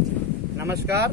नमस्कार,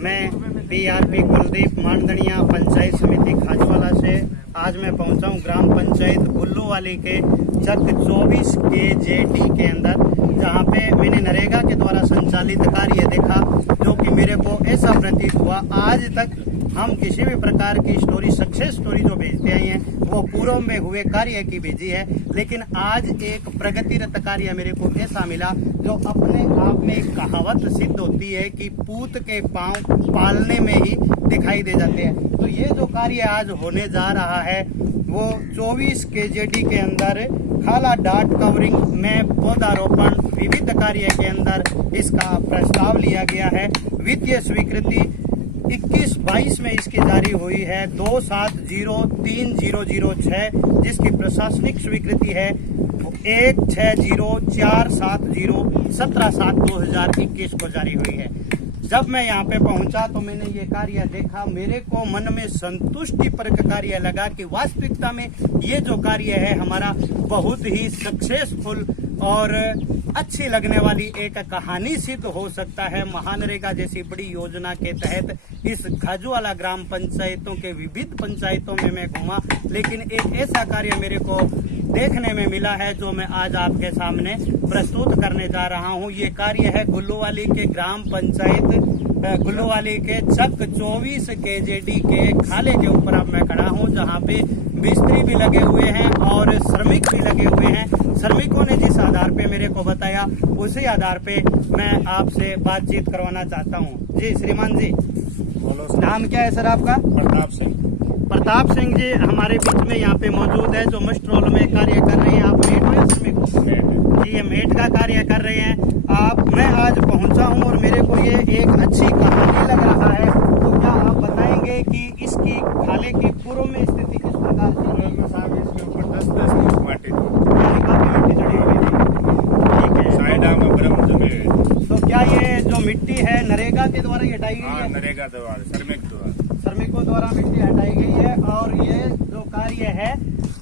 मैं PRP कुलदीप मानदनिया पंचायत समिति खाजवाला से आज मैं पहुंचा हूं ग्राम पंचायत गुल्लूवाली के चक 24 KJD के अंदर, जहां पे मैंने नरेगा के द्वारा संचालित कार्य देखा, जो कि मेरे को ऐसा प्रतीत हुआ आज तक हम किसी भी प्रकार की स्टोरी, सक्सेस स्टोरी जो भेजते आई हैं वो पूर्व में हुए कार्य की भेजी है, लेकिन आज एक प्रगतिरत कार्य मेरे को ऐसा मिला जो अपने आप में एक कहावत सिद्ध होती है कि पूत के पांव पालने में ही दिखाई दे जाते हैं। तो ये जो कार्य आज होने जा रहा है वो 24 KJD के अंदर खाला डाट कवरिंग में पौधारोपण विविध कार्य के अंदर इसका प्रस्ताव लिया गया है। वित्तीय स्वीकृति 21-22 में इसकी जारी हुई है 2703-006, जिसकी प्रशासनिक स्वीकृति है 160470-17/7/2021 को जारी हुई है। जब मैं यहाँ पे पहुंचा तो मैंने ये कार्य देखा, मेरे को मन में संतुष्टि परक कार्य लगा कि वास्तविकता में ये जो कार्य है हमारा बहुत ही सक्सेसफुल और अच्छी लगने वाली एक कहानी सिद्ध हो सकता है। महानरेगा जैसी बड़ी योजना के तहत इस खाजूवाला ग्राम पंचायतों के विविध पंचायतों में मैं घूमा, लेकिन एक ऐसा कार्य मेरे को देखने में मिला है जो मैं आज आपके सामने प्रस्तुत करने जा रहा हूं। ये कार्य है गुल्लूवाली के ग्राम पंचायत गुल्लूवाली के चक 24 KJD के खाले के ऊपर अब मैं खड़ा हूं, जहां पे मिस्त्री भी लगे हुए हैं और श्रमिक भी लगे हुए हैं। श्रमिकों ने जिस आधार पे मेरे को बताया उसी आधार पे मैं आपसे बातचीत करवाना चाहता हूं। जी श्रीमान जी, बोलो। नाम क्या है सर आपका? प्रताप सिंह। प्रताप सिंह जी हमारे बीच में यहाँ पे मौजूद है, जो मस्ट्रोल में कार्य कर रहे हैं। आप मेट में श्रमिक जी, ये मेट का कार्य कर रहे हैं आप। मैं आज पहुंचा हूं और मेरे को ये एक अच्छी कहानी लग रहा है, तो क्या आप बताएंगे कि इसकी खाले की पूर्व में स्थिति किस प्रकार की है? इसके ऊपर 10-10 फुट माटी थी, काफी मिट्टी चढ़ी हुई थी। ठीक है, साइडा में ब्रह्म जमे। तो क्या ये जो मिट्टी है नरेगा के द्वारा ही हटाई गई है? नरेगा द्वारा, श्रमिकों द्वारा मिट्टी हटाई गई है। और ये जो कार्य है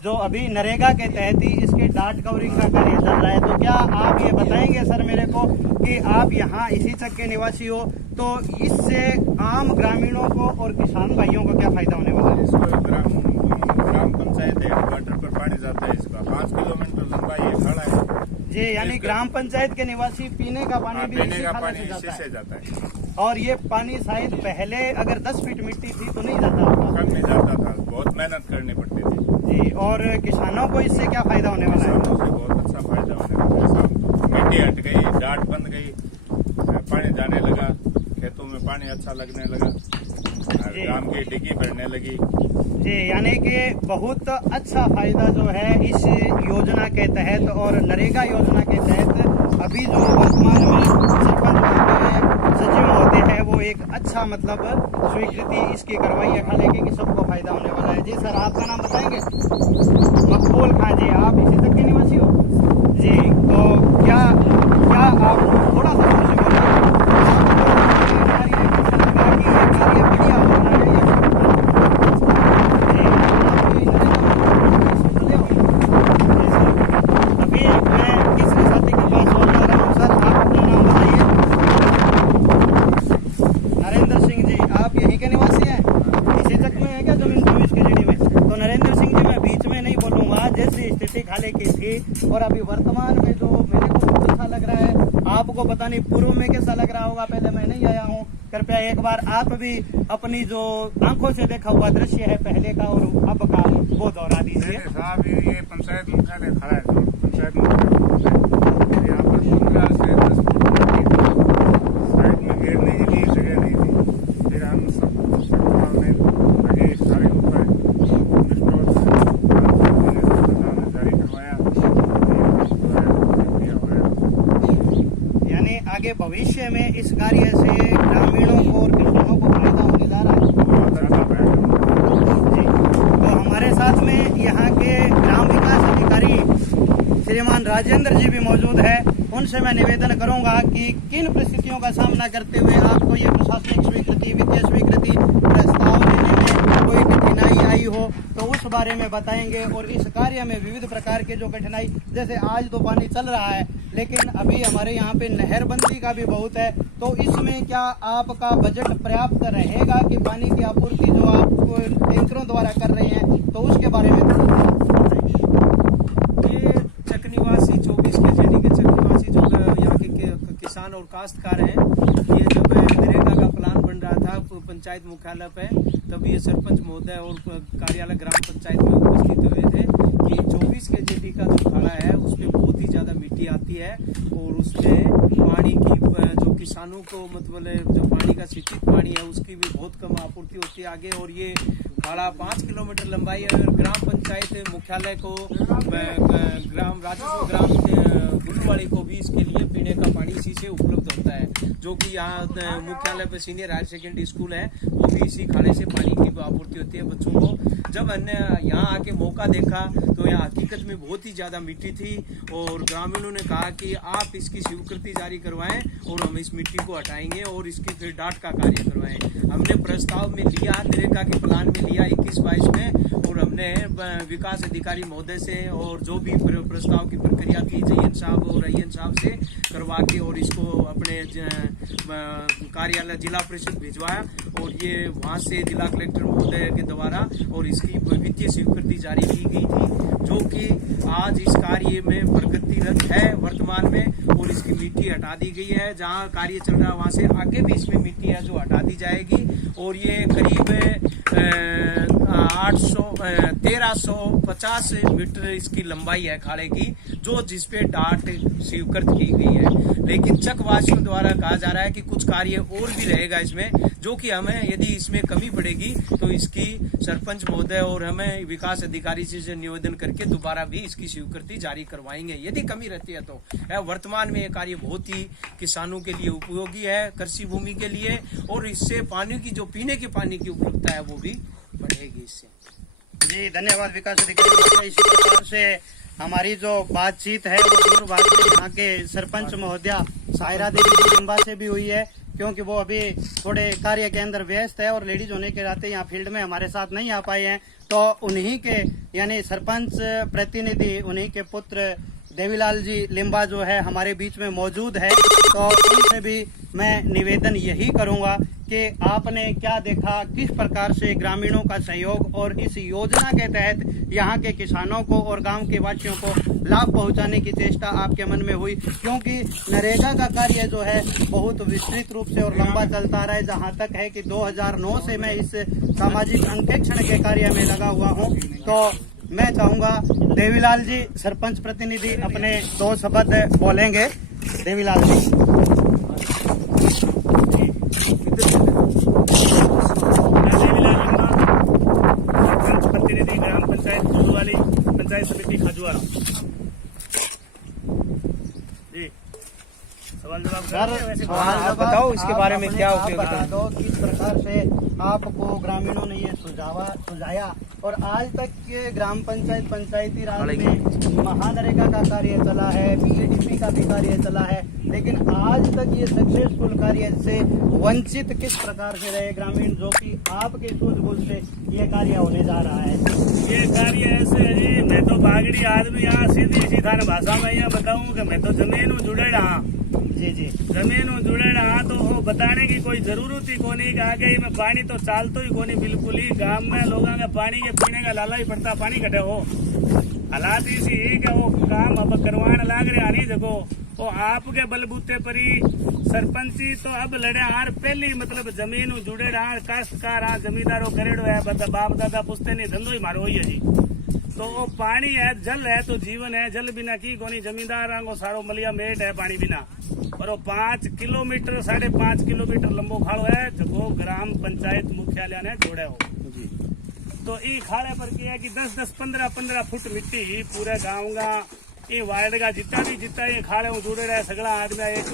जो अभी नरेगा के तहत ही इसके डाट कवरिंग का कार्य चल रहा है, तो क्या आप ये बताएंगे सर मेरे को कि आप यहाँ इसी चक के निवासी हो, तो इससे आम ग्रामीणों को और किसान भाइयों को क्या फायदा होने वाला है? इसको ग्राम पंचायत हेडक्वार्टर पर पानी जाता है, इसका 5 किलोमीटर लंबा ये खड़ा है जी, यानी ग्राम पंचायत के निवासी पीने का पानी भी पीने का पानी इसी इसी से जाता है। और ये पानी शायद पहले अगर 10 फीट मिट्टी थी तो नहीं जाता होगा, कम नहीं जाता था, बहुत मेहनत करनी पड़ती थी जी। और किसानों को इससे क्या फायदा होने वाला है? किसानों से बहुत अच्छा फायदा होने वाला है। मिट्टी हट गई, डाट बंद गई, पानी जाने लगा, खेतों में पानी अच्छा लगने लगा, ग्राम की डिग्गी भरने लगी जी। यानी कि बहुत अच्छा फायदा जो है इस योजना के तहत और नरेगा योजना के तहत अभी जो वर्तमान में सरपंच होते हैं, सचिव होते हैं, वो एक अच्छा मतलब स्वीकृति इसकी करवाई है खाले की कि सबको फायदा होने वाला है। जी सर, आपका नाम बताएंगे? मकबूल खां जी, आप इसी तक के निवासी हो जी। तो क्या आप थोड़ा सा मुझसे बोलिए, खाले की थी और अभी वर्तमान में जो मेरे को बहुत अच्छा लग रहा है, आपको पता नहीं पूर्व में कैसा लग रहा होगा, पहले मैं नहीं आया हूँ। कृपया एक बार आप भी अपनी जो आंखों से देखा हुआ दृश्य है पहले का और अब का वो दोहरा दीजिए। साहब ये पंचायत मुख्यालय खड़ा है, पंचायत मुख्यालय यहाँ पर 15 से 10 फुट साइड में घेरने के लिए जगह नहीं थी, फिर हम सब में लगे सारे ऊपर आगे भविष्य में इस कार्य से ग्रामीणों को और किसानों को फायदा होने जा रहा है जी। तो हमारे साथ में यहाँ के ग्राम विकास अधिकारी श्रीमान राजेंद्र जी भी मौजूद है। उनसे मैं निवेदन करूंगा कि किन परिस्थितियों का सामना करते हुए आपको ये प्रशासनिक स्वीकृति, वित्तीय स्वीकृति प्रस्ताव देने में कोई कठिनाई आई हो तो उस बारे में बताएंगे। और इस कार्य में विविध प्रकार के जो कठिनाई, जैसे आज तो पानी चल रहा है लेकिन अभी हमारे यहाँ पे नहरबंदी का भी बहुत है। तो इसमें क्या आपका बजट पर्याप्त रहेगा कि पानी की आपूर्ति जो आप टैंकरों द्वारा कर रहे हैं, तो उसके बारे में ये चकनिवासी 24 KJD के चकनिवासी जो यहाँ के किसान और काश्तकार हैं, ये जब नरेगा का प्लान बन रहा था पंचायत मुख्यालय पे, तब ये सरपंच महोदय और कार्यालय ग्राम पंचायत में उपस्थित हुए थे कि 24 KJD का जो खाड़ा है उस पर बहुत ही ज्यादा मिट्टी आती है और उसमें पानी की जो किसानों को मतलब जो पानी का सिंचित पानी है उसकी भी बहुत कम आपूर्ति होती है आगे। और ये खाड़ा 5 किलोमीटर लंबाई है और ग्राम पंचायत मुख्यालय को ग्राम राजस्व ग्राम गुलवाड़ी को भी इसके लिए पीने का पानी इसी से उपलब्ध होता है, जो कि यहाँ मुख्यालय पे सीनियर हायर सेकेंडरी स्कूल है वो भी इसी खाड़े से पानी की आपूर्ति होती है बच्चों को। जब हमने यहाँ आके मौका देखा तो यहाँ हकीकत में बहुत ही ज्यादा मिट्टी थी और ग्रामीणों ने कहा कि आप इसकी स्वीकृति जारी करवाएं और हम इस मिट्टी को हटाएंगे और इसकी फिर डाट का कार्य करवाएं। हमने प्रस्ताव में लिया, नरेगा के प्लान में लिया 21-22 में, और हमने विकास अधिकारी महोदय से और जो भी प्रस्ताव की प्रक्रिया थी जयन साहब और अय्यन साहब से करवा के और इसको अपने कार्यालय जिला परिषद भिजवाया और ये वहाँ से जिला कलेक्टर महोदय के द्वारा और इसकी वित्तीय स्वीकृति जारी की गई थी, जो कि आज इस कार्य में प्रगतिरत है वर्तमान में। और इसकी मिट्टी हटा दी गई है, जहाँ कार्य चल रहा है वहाँ से आगे भी इसमें मिट्टी है जो हटा दी जाएगी। और ये करीब 1350 मीटर इसकी लंबाई है खाड़े की, जो जिसपे डाट स्वीकृत की गई है। लेकिन चकवासियों द्वारा कहा जा रहा है कि कुछ कार्य और भी रहेगा इसमें, जो कि हमें यदि इसमें कमी पड़ेगी तो इसकी सरपंच महोदय और हमें विकास अधिकारी से निवेदन करके दोबारा भी इसकी स्वीकृति जारी करवाएंगे यदि कमी रहती है तो। वर्तमान में ये कार्य बहुत ही किसानों के लिए उपयोगी है, कृषि भूमि के लिए, और इससे पानी की जो पीने के पानी की उपलब्धता है वो भी बढ़ेगी इससे। जी धन्यवाद विकास अधिकारी। इसी प्रकार से हमारी जो बातचीत है वो दूरभाष से यहाँ के सरपंच महोदया सायरा देवी जी लिम्बा से भी हुई है, क्योंकि वो अभी थोड़े कार्य के अंदर व्यस्त है और लेडीज होने के नाते यहाँ फील्ड में हमारे साथ नहीं आ पाए हैं। तो उन्हीं के यानी सरपंच प्रतिनिधि उन्हीं के पुत्र देवीलाल जी लिम्बा जो है हमारे बीच में मौजूद है। तो उनसे भी मैं निवेदन यही करूंगा कि आपने क्या देखा, किस प्रकार से ग्रामीणों का सहयोग और इस योजना के तहत यहाँ के किसानों को और गांव के वासियों को लाभ पहुंचाने की चेष्टा आपके मन में हुई, क्योंकि नरेगा का कार्य जो है बहुत विस्तृत रूप से और लंबा चलता रहा है। जहाँ तक है कि 2009 से मैं इस सामाजिक अंकेक्षण के कार्य में लगा हुआ हूँ। तो मैं चाहूंगा देवीलाल जी सरपंच प्रतिनिधि अपने 2 शब्द बोलेंगे। देवीलाल जी। सरपंच प्रतिनिधि ग्राम पंचायत गुलवाड़ी पंचायत समिति खजुआरा। जी सवाल जवाब बताओ इसके बारे में क्या उपयोगिता है, किस प्रकार से आपको ग्रामीणों ने ये सुझाया और आज तक के ग्राम पंचायत पंचायती राज में महानरेगा का कार्य चला है, बीएडीपी का भी कार्य चला है, लेकिन आज तक ये सक्सेसफुल कार्य से वंचित किस प्रकार से रहे ग्रामीण, जो कि आपके सूझबूझ से ये कार्य होने जा रहा है। ये कार्य ऐसे है जी, मैं तो बागड़ी आदमी यहाँ सीधी थाने भाषा में यहाँ बताऊँ कि मैं तो जमीन में जुड़े रहा। जी जी जमीन में जुड़े रहा तो वो बताने की कोई जरूरत ही कोनी कि आगे में पानी तो चालतो ही कोनी बिल्कुल ही। गांव में लोगों का पानी के पीने का लाला ही पड़ता, पानी कटे हो हालात इसी ही का वो काम अब करवाने लाग रहे आनी जगो वो आपके बलबूते पर ही सरपंची तो अब लड़े हार पहली मतलब जमीन जुड़े रहा काश्तकार हाँ जमींदारों करेड़ो है बाप दादा पुछते नहीं धंधो ही मारो ही है जी। तो वो पानी है, जल है तो जीवन है, जल बिना की कोनी जमींदार को सारो मलिया मेट है पानी बिना। और वो 5 किलोमीटर 5.5 किलोमीटर लंबो खाड़ो है जो ग्राम पंचायत मुख्यालय ने जोड़े हो। तो ई खाड़े पर क्या है कि 10-10 15-15 फुट मिट्टी पूरे गाँव का ये वार्ड का जितना ये खाड़े में जुड़े रहे सगला आदमी एक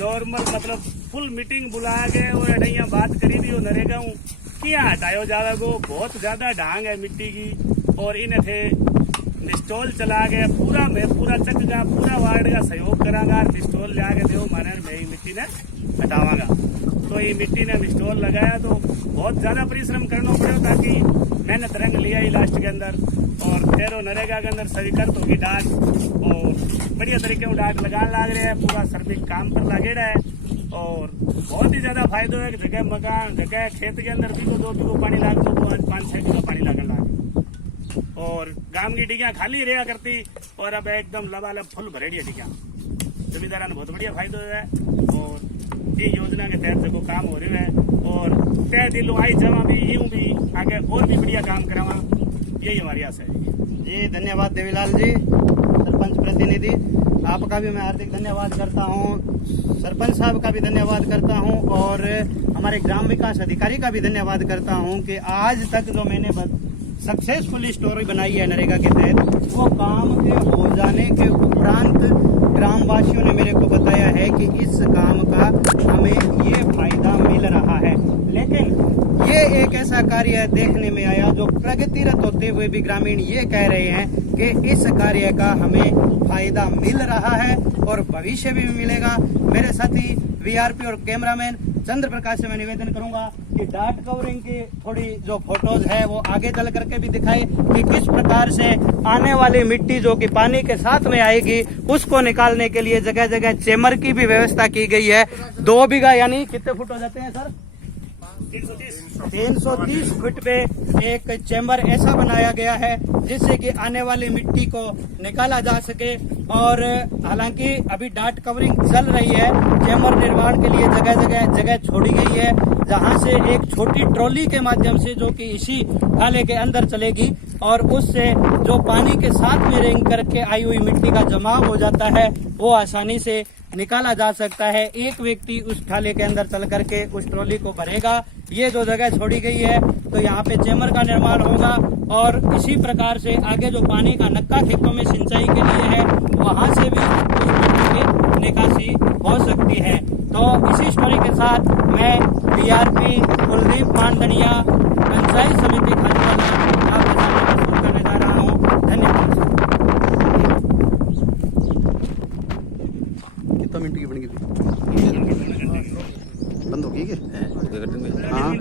नॉर्मल मतलब फुल मीटिंग बुला के और अढ़ैया बात करी दी नरेगा हूँ क्या हटायो जावे को बहुत ज्यादा ढांग है मिट्टी की। और इन्हें थे पिस्टोल चला के पूरा चक का पूरा वार्ड का सहयोग करांगा, पिस्टोल ले आके दो मारे मैं मिट्टी ने हटावागा। तो ये मिट्टी ने पिस्टोल लगाया तो बहुत ज्यादा परिश्रम करना पड़े ताकि मेहनत रंग लिया ही लास्ट के अंदर। और फिर वो नरेगा के अंदर स्वीकृत होगी डाट और बढ़िया तरीके से डाट लगाने लग रहे हैं। पूरा सर्विस काम पर लगे रहा है और बहुत ही ज्यादा फायदा है कि जगह मकान जगह खेत के अंदर भी 2 बीघो पानी लाग तो आज 5-6 बीघा पानी लगने लग और गांव की डिगियां खाली रहा करती और अब एकदम लबालब फुल भरेड़ी डिगियां जमींदारा ने बहुत बढ़िया फायदा है और ये योजना के तहत देखो काम हो रहे हैं और तय दिलो आई जमा भी यूं भी आगे और भी बढ़िया काम करावा यही हमारी आशा है। जी धन्यवाद देवीलाल जी, सरपंच प्रतिनिधि आपका भी मैं हार्दिक धन्यवाद करता हूँ, सरपंच साहब का भी धन्यवाद करता हूँ और हमारे ग्राम विकास अधिकारी का भी धन्यवाद करता हूँ कि आज तक जो मैंने सक्सेसफुल स्टोरी बनाई है नरेगा के तहत वो काम के हो जाने के उपरांत ग्रामवासियों ने मेरे को बताया है कि इस काम का हमें ये फायदा मिल रहा है। लेकिन ये एक ऐसा कार्य देखने में आया जो प्रगतिरत होते हुए भी ग्रामीण ये कह रहे हैं कि इस कार्य का हमें फायदा मिल रहा है और भविष्य भी मिलेगा। मेरे साथी वीआरपी और कैमरामैन चंद्र प्रकाश से मैं निवेदन करूंगा कि डाट कवरिंग की थोड़ी जो फोटोज है वो आगे चल करके भी दिखाए कि किस प्रकार से आने वाली मिट्टी जो कि पानी के साथ में आएगी उसको निकालने के लिए जगह जगह चेमर की भी व्यवस्था की गई है। 2 बीघा यानी कितने फुट हो जाते हैं सर? 330 फुट पे एक चैम्बर ऐसा बनाया गया है जिससे कि आने वाली मिट्टी को निकाला जा सके और हालांकि अभी डाट कवरिंग चल रही है, चैम्बर निर्माण के लिए जगह छोड़ी गई है जहां से एक छोटी ट्रॉली के माध्यम से जो कि इसी थाले के अंदर चलेगी और उससे जो पानी के साथ में रेंग करके आई हुई मिट्टी का जमाव हो जाता है वो आसानी से निकाला जा सकता है। एक व्यक्ति उस थाले के अंदर चल करके उस ट्रॉली को भरेगा। ये जो जगह छोड़ी गई है तो यहाँ पे चैम्बर का निर्माण होगा और इसी प्रकार से आगे जो पानी का नक्का खेतों में सिंचाई के लिए है वहां से भी उस मिट्टी की निकासी हो सकती है। तो इसी स्टोरी के साथ मैं वीआरपी कुलदीप मानधनिया पंचायत समिति खालीवाला आपके सामने प्रस्तुत करने जा रहा हूँ। धन्यवाद। कितना मिनट की बन गई थी? बंद हो गई क्या? हाँ